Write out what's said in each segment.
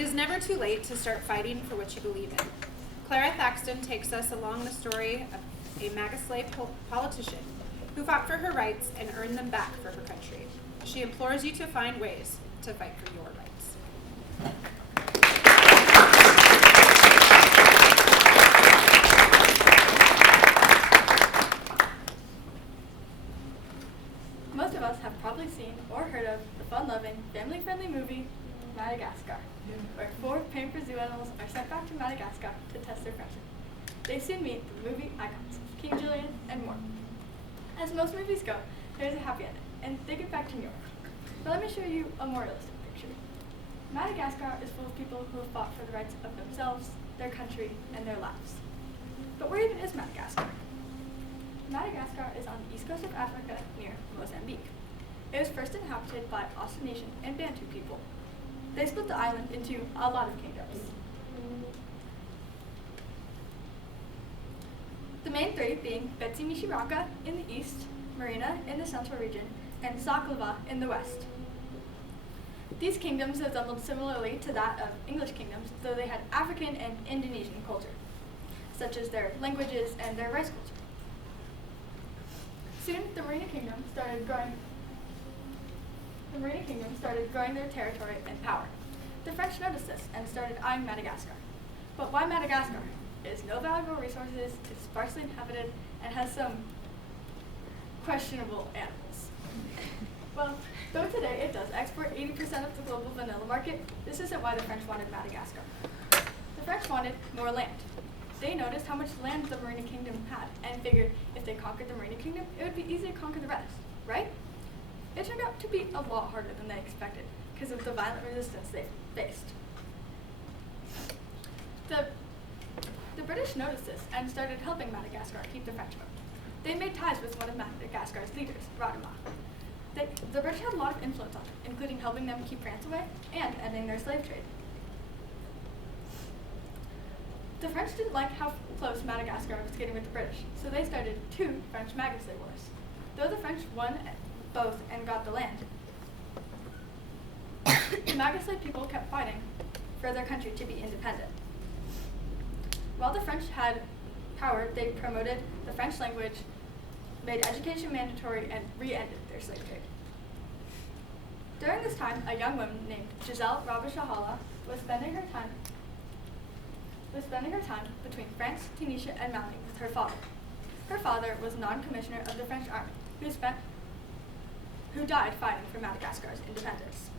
It is never too late to start fighting for what you believe in. Clara Thaxton takes us along the story of a MAGA-slave politician who fought for her rights and earned them back for her country. She implores you to find ways to fight for your rights. Most of us have probably seen or heard of the fun-loving, family-friendly movie, Madagascar, where 4 pampered zoo animals are sent back to Madagascar to test their friendship. They soon meet the movie icons, King Julian, and more. As most movies go, there's a happy ending, and they get back to New York. But let me show you a more realistic picture. Madagascar is full of people who have fought for the rights of themselves, their country, and their lives. But where even is Madagascar? Madagascar is on the east coast of Africa near Mozambique. It was first inhabited by Austronesian and Bantu people. They split the island into a lot of kingdoms. The main 3 being Betsi Mishiraka in the east, Marina in the central region, and Saklava in the west. These kingdoms resembled similarly to that of English kingdoms, though they had African and Indonesian culture, such as their languages and their rice culture. Soon, the Marina Kingdom started growing their territory and power. The French noticed this and started eyeing Madagascar. But why Madagascar? It has no valuable resources, is sparsely inhabited, and has some questionable animals. Well, though today it does export 80% of the global vanilla market, this isn't why the French wanted Madagascar. The French wanted more land. They noticed how much land the Marina Kingdom had and figured if they conquered the Marina Kingdom, it would be easy to conquer the rest, right? It turned out to be a lot harder than they expected because of the violent resistance they faced. The British noticed this and started helping Madagascar keep the French out. They made ties with one of Madagascar's leaders, Radama. The British had a lot of influence on them, including helping them keep France away and ending their slave trade. The French didn't like how close Madagascar was getting with the British, so they started 2 French MAGA-slave wars. Though the French won both and got the land, the MAGA-slave people kept fighting for their country to be independent. While the French had power, they promoted the French language, made education mandatory, and re-ended their slave trade. During this time, a young woman named Giselle Rabashahala was spending her time between France, Tunisia, and Mali with her father. Her father was a non-commissioner of the French army who died fighting for Madagascar's independence.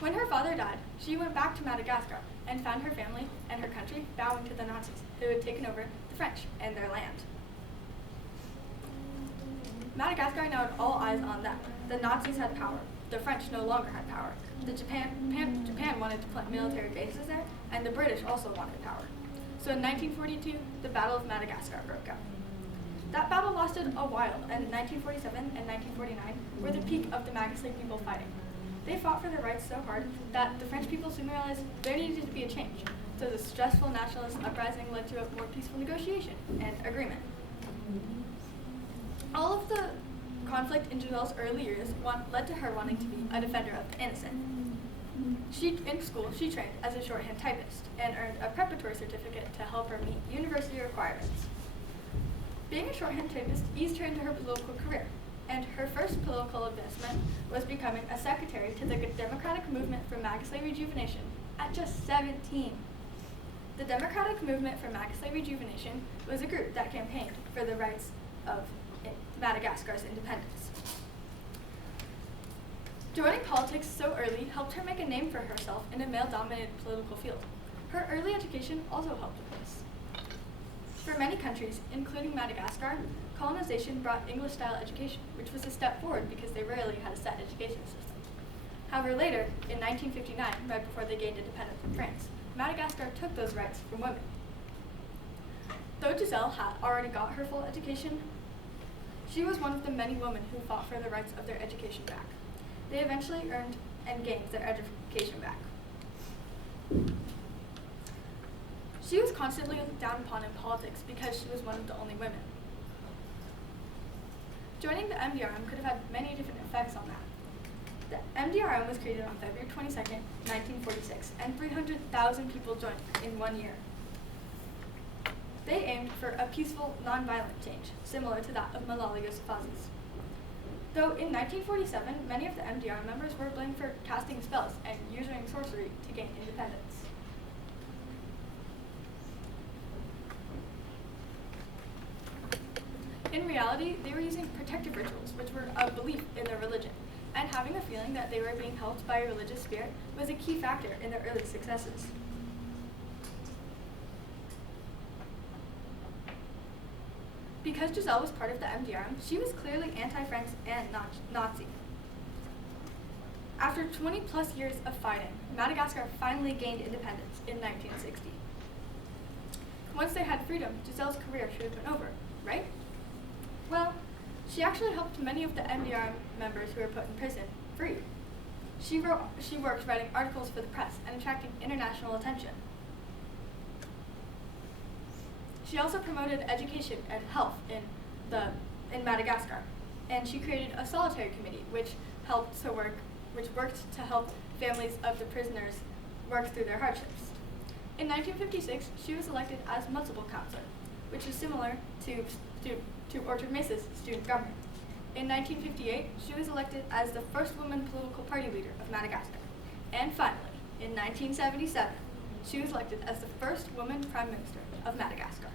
When her father died, she went back to Madagascar and found her family and her country bowing to the Nazis, who had taken over the French and their land. Madagascar now had all eyes on them. The Nazis had power. The French no longer had power. Japan wanted to plant military bases there, and the British also wanted power. So in 1942, the Battle of Madagascar broke out. That battle lasted a while, and 1947 and 1949 were the peak of the MAGA-slave people fighting. They fought for their rights so hard that the French people soon realized there needed to be a change. So the stressful nationalist uprising led to a more peaceful negotiation and agreement. All of the conflict in Giselle's early years led to her wanting to be a defender of the innocent. In school, she trained as a shorthand typist and earned a preparatory certificate to help her meet university requirements. Being a shorthand typist eased her into her political career, and her first political advancement was becoming a secretary to the Democratic Movement for MAGA-slave Rejuvenation at just 17. The Democratic Movement for MAGA-slave Rejuvenation was a group that campaigned for the rights of Madagascar's independence. Joining politics so early helped her make a name for herself in a male-dominated political field. Her early education also helped with this. For many countries, including Madagascar, colonization brought English-style education, which was a step forward because they rarely had a set education system. However, later, in 1959, right before they gained independence from France, Madagascar took those rights from women. Though Giselle had already got her full education, she was one of the many women who fought for the rights of their education back. They eventually earned and gained their education back. She was constantly looked down upon in politics because she was one of the only women. Joining the MDRM could have had many different effects on that. The MDRM was created on February 22nd, 1946, and 300,000 people joined in 1 year. They aimed for a peaceful, nonviolent change, similar to that of Malala Yousafzai's. Though in 1947, many of the MDR members were blamed for casting spells and using sorcery to gain independence. In reality, they were using protective rituals, which were a belief in their religion, and having a feeling that they were being helped by a religious spirit was a key factor in their early successes. Because Giselle was part of the MDRM, she was clearly anti-French and Nazi. After 20 plus years of fighting, Madagascar finally gained independence in 1960. Once they had freedom, Giselle's career should have been over, right? Well, she actually helped many of the MDRM members who were put in prison free. She worked writing articles for the press and attracting international attention. She also promoted education and health in Madagascar, and she created a solitary committee which worked to help families of the prisoners work through their hardships. In 1956, she was elected as municipal councillor, which is similar to Orchard Mesa's student government. In 1958, she was elected as the first woman political party leader of Madagascar. And finally, in 1977, she was elected as the first woman prime minister of Madagascar.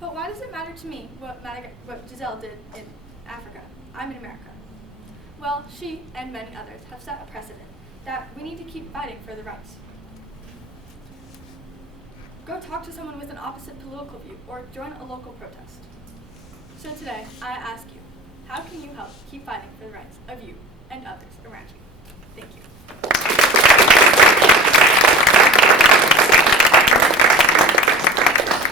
But why does it matter to me what Giselle did in Africa? I'm in America. Well, she and many others have set a precedent that we need to keep fighting for the rights. Go talk to someone with an opposite political view or join a local protest. So today, I ask you, how can you help keep fighting for the rights of you and others around you? Thank you.